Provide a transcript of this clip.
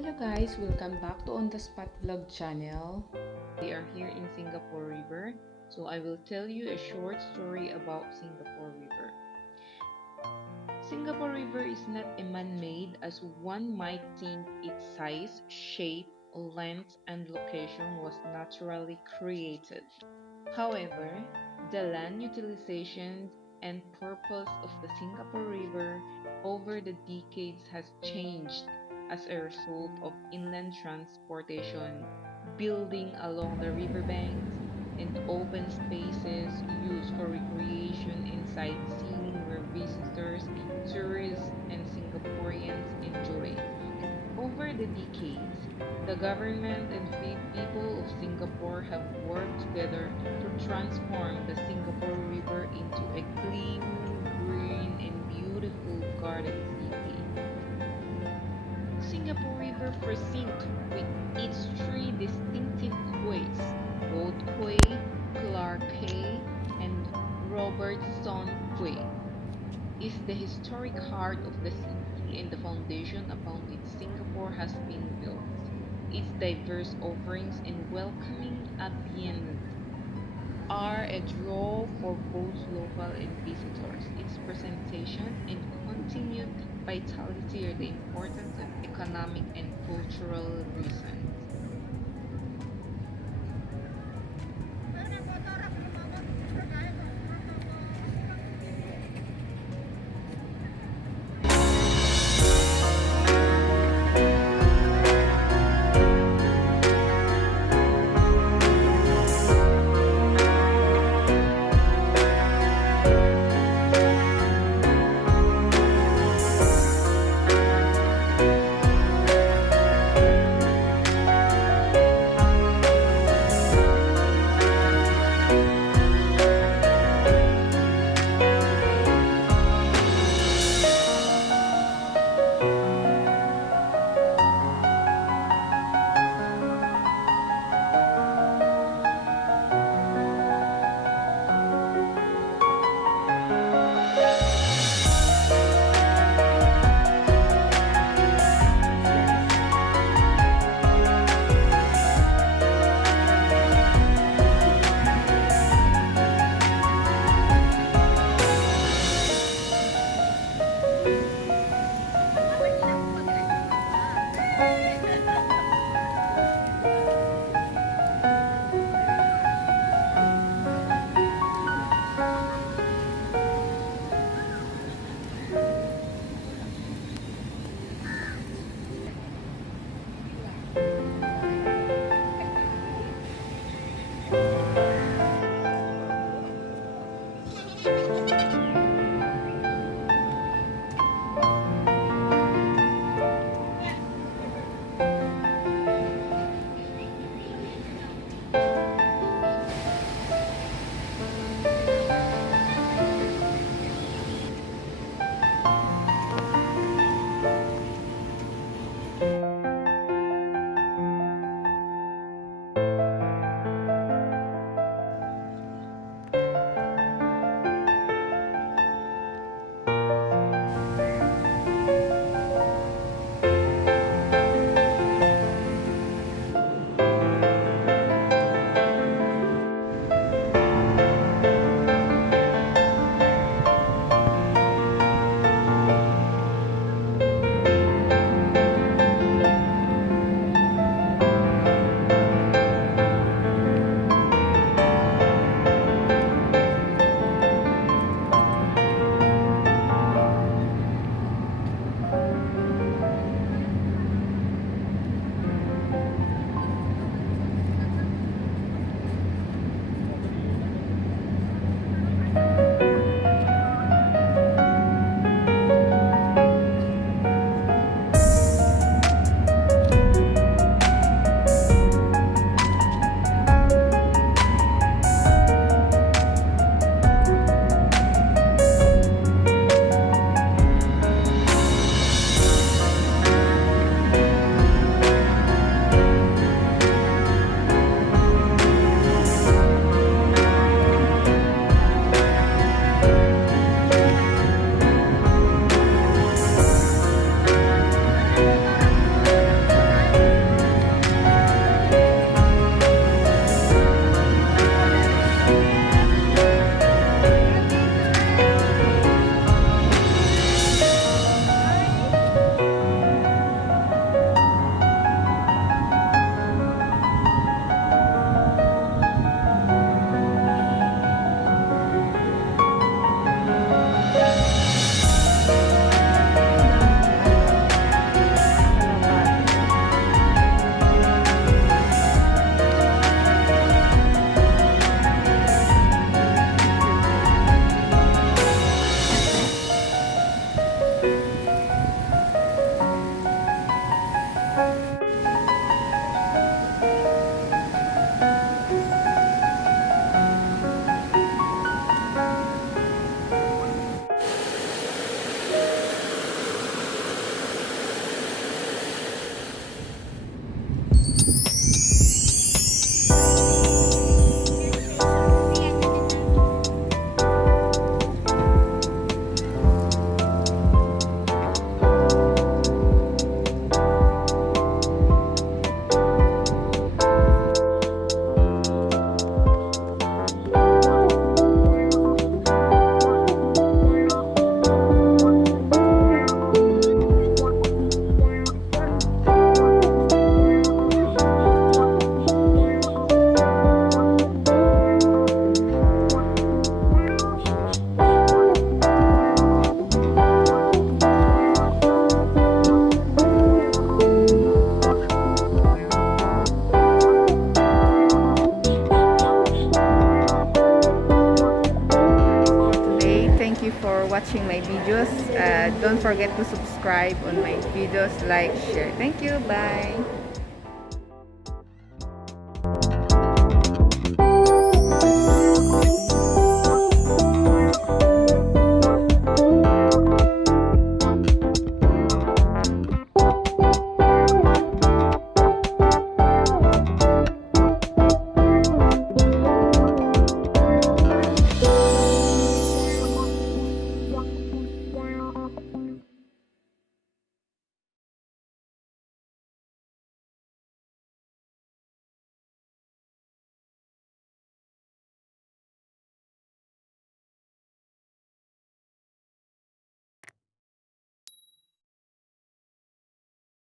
Hello guys, welcome back to On the Spot Vlog channel. We are here in Singapore River, so I will tell you a short story about Singapore River. Singapore River is not a man-made as one might think. Its size, shape, length, and location was naturally created. However, the land utilization and purpose of the Singapore River over the decades has changed as a result of inland transportation, building along the riverbanks, and open spaces used for recreation and sightseeing where visitors, tourists, and Singaporeans enjoy. Over the decades, the government and people of Singapore have worked together to transform the Singapore River into a clean, green, and beautiful garden city. Singapore River precinct with its three distinctive quays, Boat Quay, Clark Quay, and Robertson Quay, is the historic heart of the city and the foundation upon which Singapore has been built. Its diverse offerings and welcoming ambience are a draw for both local and visitors. Its presentation and continued vitality are the importance of economic and cultural reasons. forget to subscribe on my videos, like, share. Thank you. Bye.